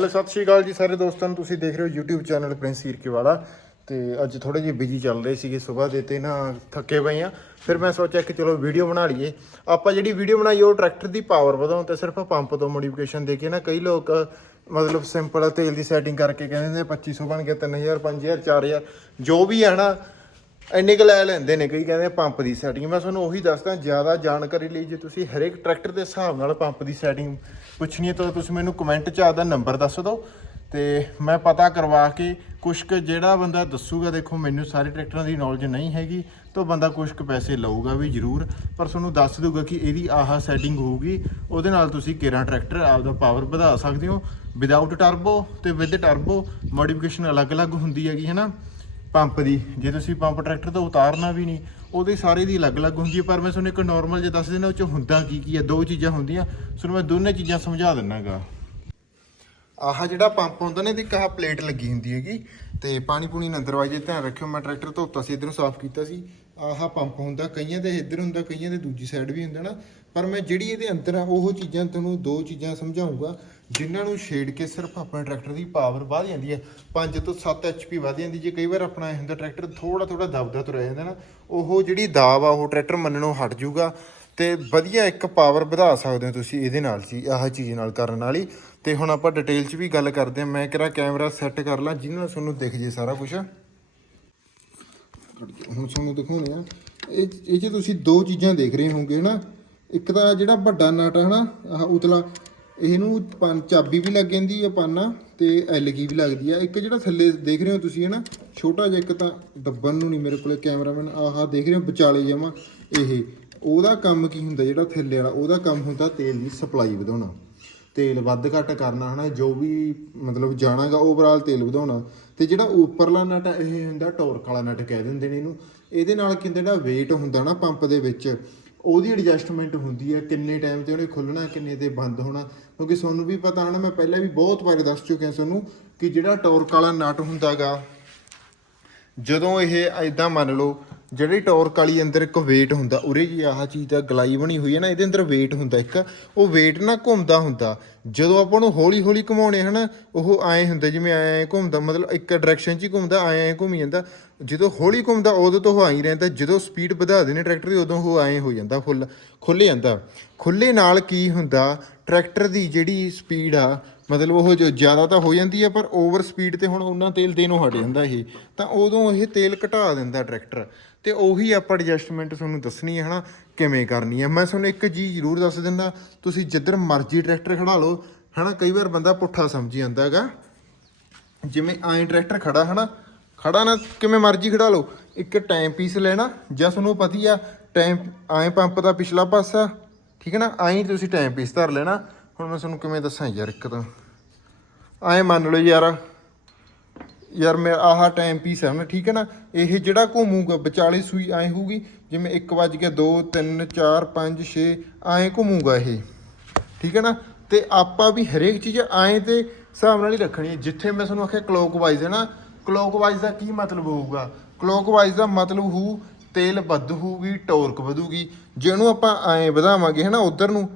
Hello ਸਤਿ ਸ਼੍ਰੀ ਅਕਾਲ ਜੀ ਸਾਰੇ ਦੋਸਤਾਂ ਨੂੰ। ਤੁਸੀਂ ਦੇਖ ਰਹੇ ਹੋ YouTube ਚੈਨਲ ਪ੍ਰਿੰਸ ਹੀਰਕੇ ਵਾਲਾ ਤੇ ਅੱਜ ਥੋੜੇ ਜਿਹੇ ਬਿਜ਼ੀ ਚੱਲ ਰਹੇ ਸੀਗੇ ਸਵੇਰ ਦੇ ਤੇ ਨਾ ਥੱਕੇ ਪਏ ਆ। ਫਿਰ ਮੈਂ ਸੋਚਿਆ ਕਿ ਚਲੋ ਵੀਡੀਓ ਬਣਾ ਲਈਏ। ਆਪਾਂ ਜਿਹੜੀ ਵੀਡੀਓ ਬਣਾਈ, ਉਹ ਟਰੈਕਟਰ ਦੀ ਪਾਵਰ ਵਧਾਉਣ ਤੇ ਸਿਰਫ ਪੰਪ ਤੋਂ ਮੋਡੀਫਿਕੇਸ਼ਨ ਦੇ ਕੇ ਨਾ ਕਈ ਲੋਕ ਮਤਲਬ ਸਿੰਪਲ ਤੇਲ ਦੀ ਸੈਟਿੰਗ ਕਰਕੇ ਕਹਿੰਦੇ ਨੇ 2500 ਬਣ ਗਿਆ 3000 5000 4000 ਜੋ ਵੀ ਹੈ ਨਾ ਇੰਨੇ ਕੁ ਲੈ ਲੈਂਦੇ ਨੇ ਕਈ ਕਹਿੰਦੇ ਪੰਪ ਦੀ ਸੈਟਿੰਗ ਮੈਂ ਤੁਹਾਨੂੰ ਉਹੀ ਦੱਸਦਾ, ਜ਼ਿਆਦਾ ਜਾਣਕਾਰੀ ਲਈ ਜੇ ਤੁਸੀਂ ਹਰੇਕ ਟਰੈਕਟਰ ਦੇ ਹਿਸਾਬ ਨਾਲ ਪੰਪ ਦੀ ਸੈਟਿੰਗ ਪੁੱਛਣੀ ਹੈ, ਤਾਂ ਤੁਸੀਂ ਮੈਨੂੰ ਕਮੈਂਟ 'ਚ ਆਦਾ ਨੰਬਰ ਦੱਸ ਦਿਓ। ਤੇ ਮੈਂ ਪਤਾ ਕਰਵਾ ਕੇ ਕੁਛ ਕੁ ਜਿਹੜਾ ਬੰਦਾ ਦੱਸੂਗਾ, ਦੇਖੋ ਮੈਨੂੰ ਸਾਰੇ ਟਰੈਕਟਰਾਂ ਦੀ ਨੌਲੇਜ ਨਹੀਂ ਹੈਗੀ, ਤਾਂ ਬੰਦਾ ਕੁਛ ਕੁ ਪੈਸੇ ਲਊਗਾ ਵੀ ਜ਼ਰੂਰ, ਪਰ ਤੁਹਾਨੂੰ ਦੱਸ ਦੂਗਾ ਕਿ ਇਹਦੀ ਆਹ ਸੈਟਿੰਗ ਹੋਊਗੀ, ਉਹਦੇ ਨਾਲ ਤੁਸੀਂ ਕੇਰਾ ਟਰੈਕਟਰ ਆਪਦਾ ਪਾਵਰ ਵਧਾ ਸਕਦੇ ਹੋ। ਵਿਦਆਊਟ ਟਰਬੋ ਤੇ ਵਿਦ ਟਰਬੋ ਮੋਡੀਫਿਕੇਸ਼ਨ ਅਲੱਗ-ਅਲੱਗ ਹੁੰਦੀ ਹੈਗੀ, ਹੈ ਨਾ? ਪੰਪ ਦੀ। ਜੇ ਤੁਸੀਂ ਪੰਪ ਟਰੈਕਟਰ ਤੋਂ ਉਤਾਰਨਾ ਵੀ ਨਹੀਂ, ਉਹਦੇ ਸਾਰੇ ਦੀ ਅਲੱਗ-ਅਲੱਗ ਹੁੰਦੀ ਹੈ, ਪਰ ਮੈਂ ਤੁਹਾਨੂੰ ਇੱਕ ਨਾਰਮਲ ਜੇ ਦੱਸ ਦਿੰਦਾ, ਉਹ ਚ ਹੁੰਦਾ ਕੀ ਕੀ ਹੈ, ਦੋ ਚੀਜ਼ਾਂ ਹੁੰਦੀਆਂ, ਤੁਹਾਨੂੰ ਮੈਂ ਦੋਨੇ ਚੀਜ਼ਾਂ ਸਮਝਾ ਦਿੰਨਾਗਾ। ਆਹ ਜਿਹੜਾ ਪੰਪ ਹੁੰਦਾ ਨੇ, ਇਹਦੀ ਕਹਾ ਪਲੇਟ ਲੱਗੀ ਹੁੰਦੀ ਹੈਗੀ, ਤੇ ਪਾਣੀ ਪੂਣੀ ਨਾ ਦਰਵਾਜ਼ੇ ਤੇ ਧਿਆਨ ਰੱਖਿਓ, ਮੈਂ ਟਰੈਕਟਰ ਧੋਤਾ ਸੀ, ਇਧਰੋਂ ਸਾਫ਼ ਕੀਤਾ ਸੀ। ਆਹ ਪੰਪ ਹੁੰਦਾ, ਕਈਆਂ ਦੇ ਇੱਧਰ ਹੁੰਦਾ, ਕਈਆਂ ਦੇ ਦੂਜੀ ਸਾਈਡ ਵੀ ਹੁੰਦਾ ਨਾ। ਪਰ ਮੈਂ ਜਿਹੜੀ ਇਹਦੇ ਅੰਦਰ ਆ, ਉਹ ਚੀਜ਼ਾਂ ਤੁਹਾਨੂੰ ਦੋ ਚੀਜ਼ਾਂ ਸਮਝਾਉਂਗਾ, ਜਿਨ੍ਹਾਂ ਨੂੰ ਛੇੜ ਕੇ ਸਿਰਫ ਆਪਣੇ ਟਰੈਕਟਰ ਦੀ ਪਾਵਰ ਵਧ ਜਾਂਦੀ ਹੈ 5 ਤੋਂ 7 ਐਚਪੀ ਵਧ ਜਾਂਦੀ, ਜੇ ਕਈ ਵਾਰ ਆਪਣਾ ਇਹ ਹੁੰਦਾ ਟਰੈਕਟਰ ਥੋੜਾ ਥੋੜਾ ਦਬਦਾ ਤੁਰਿਆ ਜਾਂਦਾ ਨਾ, ਉਹ ਜਿਹੜੀ ਦਾਬ ਆ, ਉਹ ਟਰੈਕਟਰ ਮੰਨਣੋਂ ਹਟ ਜਾਊਗਾ। ਤੇ ਵਧੀਆ ਇੱਕ ਪਾਵਰ ਵਧਾ ਸਕਦੇ ਹੋ ਤੁਸੀਂ ਇਹਦੇ ਨਾਲ ਜੀ, ਆਹ ਚੀਜ਼ ਨਾਲ ਕਰਨ ਵਾਲੀ। ਹੀ ਤੇ ਹੁਣ ਆਪਾਂ ਡਿਟੇਲ 'ਚ ਵੀ ਗੱਲ ਕਰਦੇ ਹਾਂ। ਮੈਂ ਕਿਹੜਾ ਕੈਮਰਾ ਸੈੱਟ ਕਰ ਲਾਂ, ਜਿਹਦੇ ਨਾਲ ਤੁਹਾਨੂੰ ਦਿਖ ਜੇ ਸਾਰਾ ਕੁਝ ਹੁਣ ਤੁਹਾਨੂੰ ਦਿਖਾਉਂਦੇ ਆ ਇਹ ਇਹ 'ਚ ਤੁਸੀਂ ਦੋ ਚੀਜ਼ਾਂ ਦੇਖ ਰਹੇ ਹੋਵੋਗੇ ਨਾ ਇੱਕ ਤਾਂ ਜਿਹੜਾ ਵੱਡਾ ਨਟ ਹੈ ਨਾ ਆਹ ਉਤਲਾ, ਇਹਨੂੰ ਪਨ ਚਾਬੀ ਵੀ ਲੱਗ ਜਾਂਦੀ ਹੈ ਪਾਨਾ ਤੇ ਐਲਗੀ ਵੀ ਲੱਗਦੀ ਆ। ਇੱਕ ਜਿਹੜਾ ਥੱਲੇ ਦੇਖ ਰਹੇ ਹੋ ਤੁਸੀਂ ਹੈ ਨਾ ਛੋਟਾ ਜਿਹਾ ਇੱਕ ਤਾਂ ਦੱਬਣ ਨੂੰ ਨਹੀਂ ਮੇਰੇ ਕੋਲੇ, ਕੈਮਰਾਮੈਨ ਆਹ ਦੇਖ ਰਹੇ ਹੋ, ਵਿਚਾਲੇ ਜਮਾ ਇਹ। ਉਹਦਾ ਕੰਮ ਕੀ ਹੁੰਦਾ, ਜਿਹੜਾ ਥੱਲੇ ਵਾਲਾ, ਉਹਦਾ ਕੰਮ ਹੁੰਦਾ ਤੇਲ ਦੀ ਸਪਲਾਈ ਵਧਾਉਣਾ। ਤੇਲ ਵੱਧ ਘੱਟ ਕਰਨਾ, ਹਨਾ, ਜੋ ਵੀ ਮਤਲਬ ਜਾਣਾਗਾ ਓਵਰਆਲ ਤੇਲ ਵਧਾਉਣਾ। ਤੇ ਜਿਹੜਾ ਉੱਪਰਲਾ ਨਟ ਇਹ ਹੁੰਦਾ ਟੋਰਕ ਵਾਲਾ ਨਟ ਕਹਿ ਦਿੰਦੇ ਨੇ ਇਹਨੂੰ। ਇਹਦੇ ਨਾਲ ਕਿੰਨੇ ਜਿਹੜਾ weight ਹੁੰਦਾ ਨਾ ਪੰਪ ਦੇ ਵਿੱਚ, ਉਹਦੀ ਐਡਜਸਟਮੈਂਟ ਹੁੰਦੀ ਹੈ, ਕਿੰਨੇ ਟਾਈਮ ਤੇ ਉਹਨੇ ਖੁੱਲਣਾ ਕਿੰਨੇ ਤੇ ਬੰਦ ਹੋਣਾ। ਕਿਉਂਕਿ ਤੁਹਾਨੂੰ ਵੀ ਪਤਾ, ਹਨਾ, ਮੈਂ ਪਹਿਲਾਂ ਵੀ ਬਹੁਤ ਵਾਰ ਦੱਸ ਚੁੱਕਿਆ ਤੁਹਾਨੂੰ ਕਿ ਜਿਹੜਾ ਟੋਰਕ ਵਾਲਾ ਨਟ ਹੁੰਦਾਗਾ, ਜਦੋਂ ਇਹ ਐਦਾਂ ਮੰਨ ਲਓ ਜਿਹੜੀ ਟਾਰਕ ਵਾਲੀ ਅੰਦਰ ਇੱਕ weight ਹੁੰਦਾ, ਉਰੇ ਜੀ ਆਹ ਚੀਜ਼ ਦਾ ਗਲਾਈ ਬਣੀ ਹੋਈ ਹੈ ਨਾ, ਇਹਦੇ ਅੰਦਰ weight ਹੁੰਦਾ ਇੱਕ। ਉਹ weight ਨਾ ਘੁੰਮਦਾ ਹੁੰਦਾ। ਜਦੋਂ ਆਪਾਂ ਨੂੰ ਹੌਲੀ ਹੌਲੀ ਘੁਮਾਉਣੇ ਹਨਾ, ਉਹ ਐਂ ਹੁੰਦਾ ਜਿਵੇਂ ਐਂ ਘੁੰਮਦਾ, ਮਤਲਬ ਇੱਕ ਡਾਇਰੈਕਸ਼ਨ 'ਚ ਹੀ ਘੁੰਮਦਾ, ਐਂ ਐਂ ਘੁੰਮੀ ਜਾਂਦਾ। ਜਦੋਂ ਹੌਲੀ ਘੁੰਮਦਾ, ਉਦੋਂ ਤੋਂ ਉਹ ਐਂ ਰਹਿੰਦਾ। ਜਦੋਂ ਸਪੀਡ ਵਧਾ ਦੇਣੇ ਟਰੈਕਟਰ ਦੀ, ਉਦੋਂ ਉਹ ਐਂ ਹੋ ਜਾਂਦਾ, ਫੁੱਲ ਖੁੱਲੇ ਜਾਂਦਾ। ਖੁੱਲੇ ਨਾਲ ਕੀ ਹੁੰਦਾ ਟਰੈਕਟਰ ਦੀ ਜਿਹੜੀ ਸਪੀਡ ਆ ਮਤਲਬ ਉਹ ਜੋ ਜ਼ਿਆਦਾ ਤਾਂ ਹੋ ਜਾਂਦੀ ਹੈ, ਪਰ ਓਵਰ ਸਪੀਡ ਤੇ ਹੁਣ ਉਹਨਾਂ ਤੇਲ ਦੇਣੋਂ ਹਟ ਜਾਂਦਾ ਇਹ। ਤਾਂ ਉਦੋਂ ਇਹ ਤੇਲ ਘਟਾ ਦਿੰਦਾ ਟਰੈਕਟਰ ਤੇ ਉਹੀ ਆਪਾਂ ਐਡਜਸਟਮੈਂਟ ਤੁਹਾਨੂੰ ਦੱਸਣੀ ਹੈ, ਹਨਾ, ਕਿਵੇਂ ਕਰਨੀ ਹੈ। ਮੈਂ ਤੁਹਾਨੂੰ ਇੱਕ ਚੀਜ਼ ਜ਼ਰੂਰ ਦੱਸ ਦਿੰਦਾ, ਤੁਸੀਂ ਜਿੱਧਰ ਮਰਜ਼ੀ ਟਰੈਕਟਰ ਖੜਾ ਲਓ, ਹਨਾ, ਕਈ ਵਾਰ ਬੰਦਾ ਪੁੱਠਾ ਸਮਝੀ ਜਾਂਦਾ ਹੈਗਾ। ਜਿਵੇਂ ਐਂ ਟਰੈਕਟਰ ਖੜਾ, ਹਨਾ, ਖੜਾ ਨਾ, ਕਿਵੇਂ ਮਰਜ਼ੀ ਖੜਾ ਲਓ, ਇੱਕ ਟਾਈਮ ਪੀਸ ਲੈਣਾ, ਜਾਂ ਤੁਹਾਨੂੰ ਪਤੀ ਆ ਟਾਈਮ ਐਂ ਪੰਪ ਦਾ ਪਿਛਲਾ ਪਾਸਾ, ਠੀਕ ਹੈ ਨਾ, ਐਂ ਤੁਸੀਂ ਟਾਈਮ ਪੀਸ ਧਰ ਲੈਣਾ। ਹੁਣ ਮੈਂ ਤੁਹਾਨੂੰ ਕਿਵੇਂ ਦੱਸਾਂ ਯਾਰ ਇੱਕ ਤਾਂ। ਐਂ ਮੰਨ ਲਓ ਯਾਰ ਯਾਰ ਮੇਰਾ ਆਹ ਟਾਈਮ ਪੀਸ ਹੈ ਨਾ, ਠੀਕ ਹੈ ਨਾ? ਇਹ ਜਿਹੜਾ ਘੁੰਮੂਗਾ, ਵਿਚਾਲੇ ਸੂਈ ਐਂ ਹੋਊਗੀ, ਜਿਵੇਂ 1 ਵੱਜ ਕੇ 2 3 4 5 6 ਐਂ ਘੁੰਮੂਗਾ ਇਹ, ਠੀਕ ਹੈ ਨਾ? ਤੇ ਆਪਾਂ ਵੀ ਹਰੇਕ ਚੀਜ਼ ਐਂ ਤੇ ਹਿਸਾਬ ਨਾਲ ਹੀ ਰੱਖਣੀ ਹੈ। ਜਿੱਥੇ ਮੈਂ ਤੁਹਾਨੂੰ ਆਖਿਆ ਕਲੋਕਵਾਈਜ਼ ਹੈ ਨਾ ਕਲੋਕਵਾਈਜ਼ ਦਾ ਕੀ ਮਤਲਬ ਹੋਊਗਾ? ਕਲੋਕਵਾਈਜ਼ ਦਾ ਮਤਲਬ ਹੋਊ, ਤੇਲ ਵੱਧ ਹੋਊਗੀ, ਟਾਰਕ ਵਧੂਗੀ। ਜਿਹਨੂੰ ਆਪਾਂ ਐਂ ਵਧਾਵਾਂਗੇ, ਹੈ ਨਾ, ਉਧਰ ਨੂੰ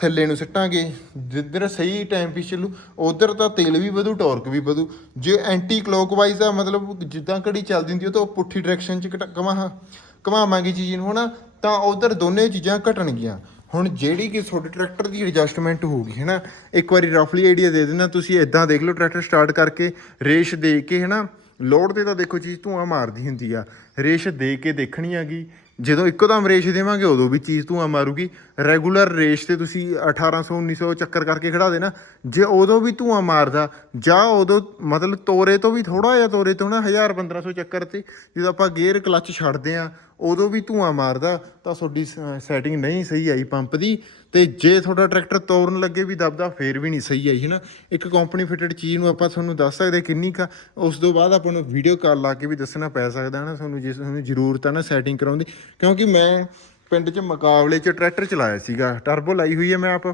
ਥੱਲੇ ਨੂੰ ਸਿੱਟਾਂਗੇ, ਜਿੱਧਰ ਸਹੀ ਟਾਈਮ ਪੀਸ ਚੱਲੂ, ਉਧਰ ਤਾਂ ਤੇਲ ਵੀ ਵਧੂ, ਟਾਰਕ ਵੀ ਵਧੂ। ਜੇ ਐਂਟੀ ਕਲੋਕਵਾਈਜ਼ ਆ, ਮਤਲਬ ਜਿੱਦਾਂ ਘੜੀ ਚੱਲਦੀ ਹੁੰਦੀ ਉਹ ਤਾਂ ਉਹ ਪੁੱਠੀ ਡਾਇਰੈਕਸ਼ਨ 'ਚ ਕਮਾ ਕਮਾਵਾਂਗੇ ਚੀਜ਼ ਨੂੰ, ਹਨਾ? ਤਾਂ ਉਧਰ ਦੋਨੇ ਚੀਜ਼ਾਂ ਘਟਣਗੀਆਂ। ਹੁਣ ਜਿਹੜੀ ਕਿ ਤੁਹਾਡੇ ਟਰੈਕਟਰ ਦੀ ਐਡਜਸਟਮੈਂਟ ਹੋਊਗੀ ਹੈਨਾ? ਇੱਕ ਵਾਰੀ ਰਫਲੀ ਆਈਡੀਆ ਦੇ ਦੇਣਾ ਤੁਸੀਂ ਇਦਾਂ ਦੇਖ ਲਓ ਟਰੈਕਟਰ ਸਟਾਰਟ ਕਰਕੇ ਰੇਸ਼ ਦੇ ਕੇ, ਹੈਨਾ? ਲੋਡ ਤੇ ਤਾਂ ਦੇਖੋ, ਚੀਜ਼ ਧੂਆਂ ਮਾਰਦੀ ਹੁੰਦੀ ਆ। ਰੇਸ਼ ਦੇ ਕੇ ਦੇਖਣੀ ਹੈਗੀ ਜਦੋਂ ਇੱਕੋ ਦਮ ਰੇਸ਼ ਦੇਵਾਂਗੇ, ਉਦੋਂ ਵੀ ਚੀਜ਼ ਧੂਆਂ ਮਾਰੂਗੀ। ਰੈਗੂਲਰ ਰੇਸ਼ ਤੇ ਤੁਸੀਂ 1800 1900 ਚੱਕਰ ਕਰਕੇ ਖੜਾ ਦੇਣਾ। ਜੇ ਉਦੋਂ ਵੀ ਧੂਆਂ ਮਾਰਦਾ, ਜਾਂ ਉਦੋਂ ਮਤਲਬ ਤੋਰੇ ਤੋਂ ਵੀ ਥੋੜਾ ਜਿਹਾ ਤੋਰੇ ਤੋਂ ਨਾ 1000 1500 ਚੱਕਰ ਤੇ ਜਦੋਂ ਆਪਾਂ ਗੇਅਰ ਕਲੱਚ ਛੱਡਦੇ ਆ ਉਦੋਂ ਵੀ ਧੂਆਂ ਮਾਰਦਾ, ਤਾਂ ਤੁਹਾਡੀ ਸੈਟਿੰਗ ਨਹੀਂ ਸਹੀ ਆਈ ਪੰਪ ਦੀ। ਤੇ ਜੇ ਤੁਹਾਡਾ ਟਰੈਕਟਰ ਤੋਰਨ ਲੱਗੇ ਵੀ ਦਬਦਾ, ਫੇਰ ਵੀ ਨਹੀਂ ਸਹੀ ਆਈ ਹੈ ਨਾ ਇੱਕ ਕੰਪਨੀ ਫਿਟਡ ਚੀਜ਼ ਨੂੰ ਆਪਾਂ ਤੁਹਾਨੂੰ ਦੱਸ ਸਕਦੇ ਕਿੰਨੀ ਕਾ ਉਸ ਤੋਂ ਬਾਅਦ ਆਪਾਂ ਨੂੰ ਵੀਡੀਓ ਕਾਲ ਲਾ ਕੇ ਵੀ ਦੱਸਣਾ ਪੈ ਸਕਦਾ ਨਾ ਤੁਹਾਨੂੰ ਜਿਸ ਤੁਹਾਨੂੰ ਜ਼ਰੂਰਤ ਹੈ ਨਾ ਸੈਟਿੰਗ ਕਰਾਉਣ ਦੀ। ਕਿਉਂਕਿ ਮੈਂ ਪਿੰਡ 'ਚ ਮੁਕਾਬਲੇ 'ਚ ਟਰੈਕਟਰ ਚਲਾਇਆ ਸੀਗਾ। ਟਰਬੋ ਲਾਈ ਹੋਈ ਹੈ ਮੈਂ ਆਪ।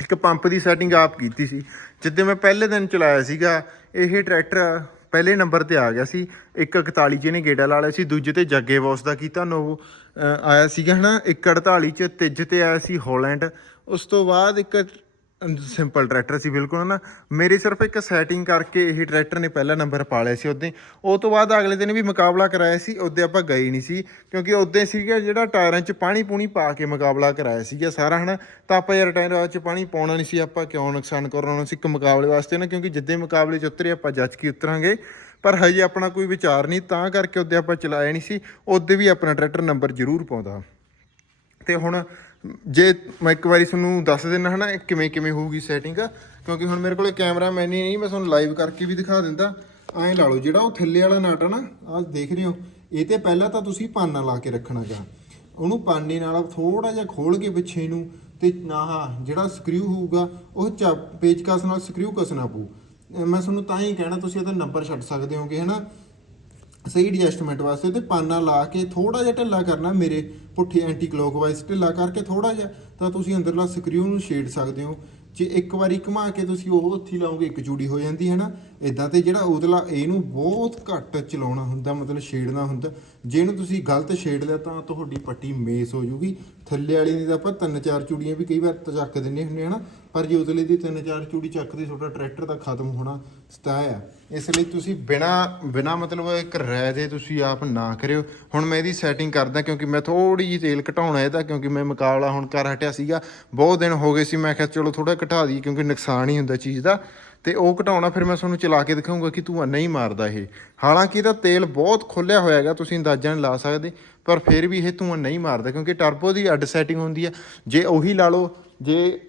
ਇੱਕ ਪੰਪ ਦੀ ਸੈਟਿੰਗ ਆਪ ਕੀਤੀ ਸੀ। ਜਿੱਦੇ ਮੈਂ ਪਹਿਲੇ ਦਿਨ ਚਲਾਇਆ ਸੀਗਾ, ਇਹ ਟਰੈਕਟਰ ਪਹਿਲੇ ਨੰਬਰ ਤੇ ਆ ਗਿਆ ਸੀ। 141 ਚ ਇਹਨੇ ਗੇੜਾ ਲਾ ਲਿਆ ਸੀ, ਦੂਜੇ ਤੇ ਜੱਗੇ ਬੌਸ ਦਾ ਕੀਤਾ ਨੋ ਆਇਆ ਸੀਗਾ ਹਨਾ। 148 ਚ ਤੀਜੇ ਤੇ ਆਇਆ ਸੀ ਹਾਲੈਂਡ। ਉਸ ਤੋਂ ਬਾਅਦ ਇੱਕ ਸਿੰਪਲ ਟਰੈਕਟਰ ਸੀ, ਬਿਲਕੁਲ ਨਾ। ਮੇਰੀ ਸਿਰਫ ਇੱਕ ਸੈਟਿੰਗ ਕਰਕੇ ਇਹ ਟਰੈਕਟਰ ਨੇ ਪਹਿਲਾ ਨੰਬਰ ਪਾ ਲਿਆ ਸੀ ਉਹਦੇ। ਉਹ ਤੋਂ ਬਾਅਦ ਅਗਲੇ ਦਿਨ ਵੀ ਮੁਕਾਬਲਾ ਕਰਾਇਆ ਸੀ, ਉਹਦੇ ਆਪਾਂ ਗਏ ਨਹੀਂ ਸੀ, ਕਿਉਂਕਿ ਉਹਦੇ ਸੀਗਾ ਜਿਹੜਾ ਟਾਇਰਾਂ 'ਚ ਪਾਣੀ ਪੂਣੀ ਪਾ ਕੇ ਮੁਕਾਬਲਾ ਕਰਾਇਆ ਸੀਗਾ ਸਾਰਾ, ਹਨਾ। ਤਾਂ ਆਪਾਂ ਯਾਰ ਟਾਇਰਾਂ 'ਚ ਪਾਣੀ ਪਾਉਣਾ ਨਹੀਂ ਸੀ, ਆਪਾਂ ਕਿਉਂ ਨੁਕਸਾਨ ਕਰਨਾ ਸੀ ਇੱਕ ਮੁਕਾਬਲੇ ਵਾਸਤੇ ਨਾ, ਕਿਉਂਕਿ ਜਿੱਦੇ ਮੁਕਾਬਲੇ 'ਚ ਉਤਰੇ ਆਪਾਂ ਜੱਜ ਕੀ ਉਤਰਾਂਗੇ। ਪਰ ਹਜੇ ਆਪਣਾ ਕੋਈ ਵਿਚਾਰ ਨਹੀਂ ਤਾਂ ਕਰਕੇ ਉਹਦੇ ਆਪਾਂ ਚਲਾਇਆ ਨਹੀਂ ਸੀ, ਉਹਦੇ ਵੀ ਆਪਣਾ ਟਰੈਕਟਰ ਨੰਬਰ ਜ਼ਰੂਰ ਪਾਉਂਦਾ। ਤੇ ਹੁਣ ਜੇ ਮੈਂ ਇੱਕ ਵਾਰੀ ਤੁਹਾਨੂੰ ਦੱਸ ਦਿੰਦਾ ਹਨਾ, ਇਹ ਕਿਵੇਂ ਕਿਵੇਂ ਹੋਊਗੀ ਸੈਟਿੰਗ ਕਿਉਂਕਿ ਹੁਣ ਮੇਰੇ ਕੋਲੇ ਕੈਮਰਾ ਮੈਨ ਹੀ ਨਹੀਂ, ਮੈਂ ਤੁਹਾਨੂੰ ਲਾਈਵ ਕਰਕੇ ਵੀ ਦਿਖਾ ਦਿੰਦਾ। ਐਂ ਲਾ ਲਓ, ਜਿਹੜਾ ਉਹ ਥੱਲੇ ਵਾਲਾ ਨਟ ਆ ਨਾ, ਆਹ ਦੇਖ ਰਹੇ ਹੋ, ਇਹ ਤੇ ਪਹਿਲਾਂ ਤਾਂ ਤੁਸੀਂ ਪਾਨਾ ਲਾ ਕੇ ਰੱਖਣਾਗਾ ਉਹਨੂੰ ਪਾਨੇ ਨਾਲ ਥੋੜਾ ਜਿਹਾ ਖੋਲ ਕੇ ਪਿੱਛੇ ਨੂੰ, ਤੇ ਆਹ ਜਿਹੜਾ ਸਕਰੂ ਹੋਊਗਾ, ਉਹ ਚਾ, ਪੇਚਕਸ ਨਾਲ ਸਕਰੂ ਕਸਣਾ ਪਊ। ਮੈਂ ਤੁਹਾਨੂੰ ਤਾਂ ਹੀ ਕਹਿਣਾ, ਤੁਸੀਂ ਇਹਦਾ ਨੰਬਰ ਛੱਡ ਸਕਦੇ ਹੋਗੇ, ਹਨਾ? ਸਹੀ ਐਡਜਸਟਮੈਂਟ ਵਾਸਤੇ ਤੇ ਪਾਨਾ ਲਾ ਕੇ ਥੋੜਾ ਜਿਹਾ ਢਿੱਲਾ ਕਰਨਾ ਮੇਰੇ ਪੁੱਠੇ ਐਂਟੀ ਕਲੋਕਵਾਈਜ਼ ਢਿੱਲਾ ਕਰਕੇ ਥੋੜਾ ਜਿਹਾ, ਤਾਂ ਤੁਸੀਂ ਅੰਦਰਲਾ ਸਕਰੂ ਨੂੰ ਛੇੜ ਸਕਦੇ ਹੋ। ਜੇ ਇੱਕ ਵਾਰੀ ਘੁਮਾ ਕੇ ਤੁਸੀਂ ਉਹ ਉੱਥੀ ਲਾਓਗੇ, ਇੱਕ ਜੂੜੀ ਹੋ ਜਾਂਦੀ ਹੈ ਨਾ ਇਦਾਂ ਤੇ ਜਿਹੜਾ ਉਤਲਾ ਇਹਨੂੰ ਬਹੁਤ ਘੱਟ ਚਲਾਉਣਾ ਹੁੰਦਾ, ਮਤਲਬ ਛੇੜਨਾ ਹੁੰਦਾ। ਜੇ ਇਹਨੂੰ ਤੁਸੀਂ ਗਲਤ ਛੇੜ ਲਿਆ, ਤਾਂ ਤੁਹਾਡੀ ਪੱਟੀ ਮੇਸ ਹੋ ਜੂਗੀ। ਥੱਲੇ ਵਾਲੀ ਦੀ ਤਾਂ ਆਪਾਂ ਤਿੰਨ ਚਾਰ ਚੂੜੀਆਂ ਵੀ ਕਈ ਵਾਰ ਤਾਂ ਚੱਕ ਦਿੰਨੇ ਹੁੰਦੇ ਨਾ ਪਰ ਜੇ ਉਤਲੇ ਦੀ ਤਿੰਨ ਚਾਰ ਚੂੜੀ ਚੱਕਦੀ ਤੁਹਾਡਾ ਟਰੈਕਟਰ ਤਾਂ ਖਤਮ ਹੋਣਾ ਸਤਾਇਆ। ਆ ਇਸ ਲਈ ਤੁਸੀਂ ਬਿਨਾ ਬਿਨਾ ਮਤਲਬ ਇੱਕ ਰਹਿ ਦੇ ਤੁਸੀਂ ਆਪ ਨਾ ਕਰਿਓ। ਹੁਣ ਮੈਂ ਇਹਦੀ ਸੈਟਿੰਗ ਕਰਦਾ ਕਿਉਂਕਿ ਮੈਂ ਥੋੜੀ ਜਿਹੀ ਤੇਲ ਘਟਾਉਣਾ ਇਹਦਾ, ਕਿਉਂਕਿ ਮੈਂ ਮੁਕਾਬਲਾ ਹੁਣ ਕਰ ਹਟਿਆ ਸੀਗਾ। ਬਹੁਤ ਦਿਨ ਹੋ ਗਏ ਸੀ, ਮੈਂ ਕਿਹਾ ਚਲੋ ਥੋੜਾ ਘਟਾ ਦਈਏ ਕਿਉਂਕਿ ਨੁਕਸਾਨ ਹੀ ਹੁੰਦਾ ਚੀਜ਼ ਦਾ। ਤੇ ਉਹ ਘਟਾਉਣਾ ਫਿਰ ਮੈਂ ਤੁਹਾਨੂੰ ਚਲਾ ਕੇ ਦਿਖਾਉਂਗਾ ਕਿ ਧੂੰਆਂ ਨਹੀਂ ਮਾਰਦਾ ਇਹ। ਹਾਲਾਂਕਿ ਇਹਦਾ ਤੇਲ ਬਹੁਤ ਖੁੱਲਿਆ ਹੋਇਆ ਹੈਗਾ, ਤੁਸੀਂ ਅੰਦਾਜ਼ਾ ਨਹੀਂ ਲਾ ਸਕਦੇ, ਪਰ ਫਿਰ ਵੀ ਇਹ ਧੂੰਆਂ ਨਹੀਂ ਮਾਰਦਾ ਕਿਉਂਕਿ ਟਰਬੋ ਦੀ ਅੱਡ ਸੈਟਿੰਗ ਹੁੰਦੀ ਆ। ਜੇ ਉਹੀ ਲਾ ਲਓ, ਜੇ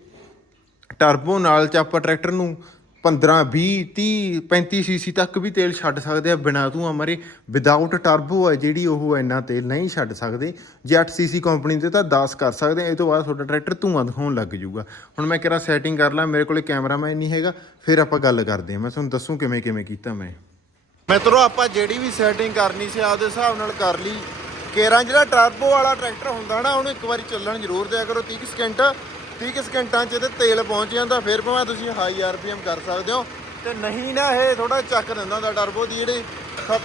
ਟਰਬੋ ਨਾਲ ਚ ਆਪਾਂ ਟਰੈਕਟਰ ਨੂੰ 15 20 30 35 ਸੀਸੀ ਤੱਕ ਵੀ ਤੇਲ ਛੱਡ ਸਕਦੇ ਆ, ਬਿਨਾ ਧੂਆਂ ਮਾਰੇ। ਵਿਦਆਊਟ ਟਰਬੋ ਹੈ ਜਿਹੜੀ ਉਹ ਇੰਨਾ ਤੇਲ ਨਹੀਂ ਛੱਡ ਸਕਦੇ। ਜੇ 8 ਸੀਸੀ ਕੰਪਨੀ ਦੇ ਤਾਂ 10 ਕਰ ਸਕਦੇ ਆ, ਇਹ ਤੋਂ ਬਾਅਦ ਤੁਹਾਡਾ ਟਰੈਕਟਰ ਧੂਆਂ ਦਿਖਾਉਣ ਲੱਗ ਜਾਊਗਾ। ਹੁਣ ਮੈਂ ਕਿਹੜਾ ਸੈਟਿੰਗ ਕਰ ਲਾਂ, ਮੇਰੇ ਕੋਲੇ ਕੈਮਰਾਮੈਨ ਨਹੀਂ ਹੈਗਾ, ਫਿਰ ਆਪਾਂ ਗੱਲ ਕਰਦੇ ਆ। ਮੈਂ ਤੁਹਾਨੂੰ ਦੱਸੂ ਕਿਵੇਂ ਕਿਵੇਂ ਕੀਤਾ ਮੈਂ। ਮਿੱਤਰੋ, ਆਪਾਂ ਜਿਹੜੀ ਵੀ ਸੈਟਿੰਗ ਕਰਨੀ ਸੀ, ਆਪਦੇ ਹਿਸਾਬ ਨਾਲ ਕਰ ਲਈ। ਕੇਰਾਂ ਜਿਹੜਾ ਟਰਬੋ ਵਾਲਾ ਟਰੈਕਟਰ ਹੁੰਦਾ ਨਾ, ਉਹਨੂੰ ਇੱਕ ਵਾਰੀ ਚੱਲਣ ਜ਼ਰੂਰ ਦਿਆ ਕਰੋ 30 ਸਕਿੰਟ 30 ਕੁ ਸਕਿੰਟਾਂ 'ਚ ਇਹਦੇ ਤੇਲ ਪਹੁੰਚ ਜਾਂਦਾ, ਫਿਰ ਭਾਵੇਂ ਤੁਸੀਂ ਹਾਈ ਆਰਪੀਐਮ ਕਰ ਸਕਦੇ ਹੋ। ਤੇ ਨਹੀਂ ਨਾ ਇਹ ਥੋੜਾ ਚੱਕ ਦਿੰਦਾ ਹੁੰਦਾ ਟਰਬੋ ਦੀ ਜਿਹੜੀ ਖਪ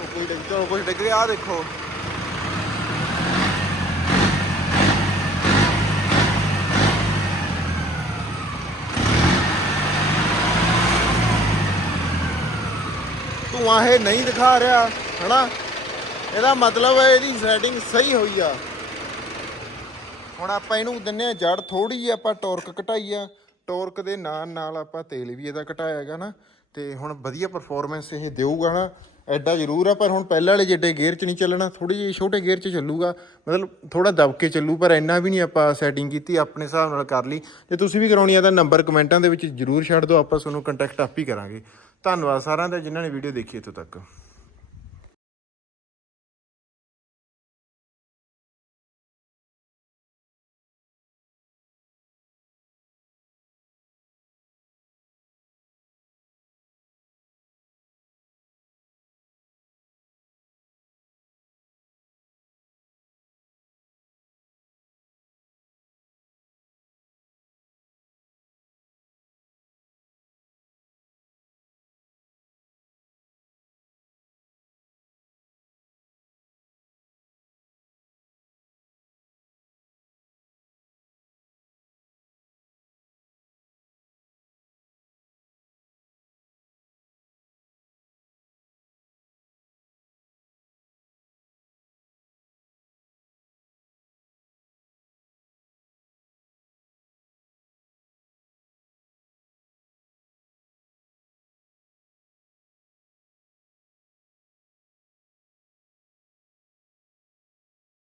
ਉਹ ਕੋਈ ਡਿੱਗ ਚਲੋ ਕੁਝ ਡਿੱਗ ਗਿਆ, ਆਹ ਦੇਖੋ। ਧੂਆਂ ਇਹ ਨਹੀਂ ਦਿਖਾ ਰਿਹਾ, ਹਨਾ? ਇਹਦਾ ਮਤਲਬ ਹੈ ਇਹਦੀ ਸੈਟਿੰਗ ਸਹੀ ਹੋਈ ਆ। ਹੁਣ ਆਪਾਂ ਇਹਨੂੰ ਦਿੰਨੇ ਆ ਜੜ ਥੋੜੀ ਜਿਹੀ ਆਪਾਂ ਟਾਰਕ ਘਟਾਈ ਆ। ਟਾਰਕ ਦੇ ਨਾਲ ਨਾਲ ਆਪਾਂ ਤੇਲ ਵੀ ਇਹਦਾ ਘਟਾਇਆ ਹੈਗਾ ਨਾ। ਤੇ ਹੁਣ ਵਧੀਆ ਪਰਫਾਰਮੈਂਸ ਇਹ ਦੇਊਗਾ ਨਾ। ਐਡਾ ਜ਼ਰੂਰ ਆ, ਪਰ ਹੁਣ ਪਹਿਲਾਂ ਵਾਲੇ ਜਿੱਡੇ ਗੇਅਰ 'ਚ ਨਹੀਂ ਚੱਲਣਾ ਥੋੜੀ ਜਿਹੀ ਛੋਟੇ ਗੇਅਰ 'ਚ ਚੱਲੂਗਾ। ਮਤਲਬ ਥੋੜਾ ਦਬ ਕੇ ਚੱਲੂ, ਪਰ ਇੰਨਾ ਵੀ ਨਹੀਂ ਆਪਾਂ ਸੈਟਿੰਗ ਕੀਤੀ, ਆਪਣੇ ਹਿਸਾਬ ਨਾਲ ਕਰ ਲਈ। ਜੇ ਤੁਸੀਂ ਵੀ ਕਰਾਉਣੀ ਆ ਤਾਂ ਨੰਬਰ ਕਮੈਂਟਾਂ ਦੇ ਵਿੱਚ ਜ਼ਰੂਰ ਛੱਡ ਦਿਓ, ਆਪਾਂ ਤੁਹਾਨੂੰ ਕੰਟੈਕਟ ਆਪ ਹੀ ਕਰਾਂਗੇ। ਧੰਨਵਾਦ ਸਾਰਿਆਂ ਦਾ ਜਿਨ੍ਹਾਂ ਨੇ ਵੀਡੀਓ ਦੇਖੀ ਇੱਥੋਂ ਤੱਕ।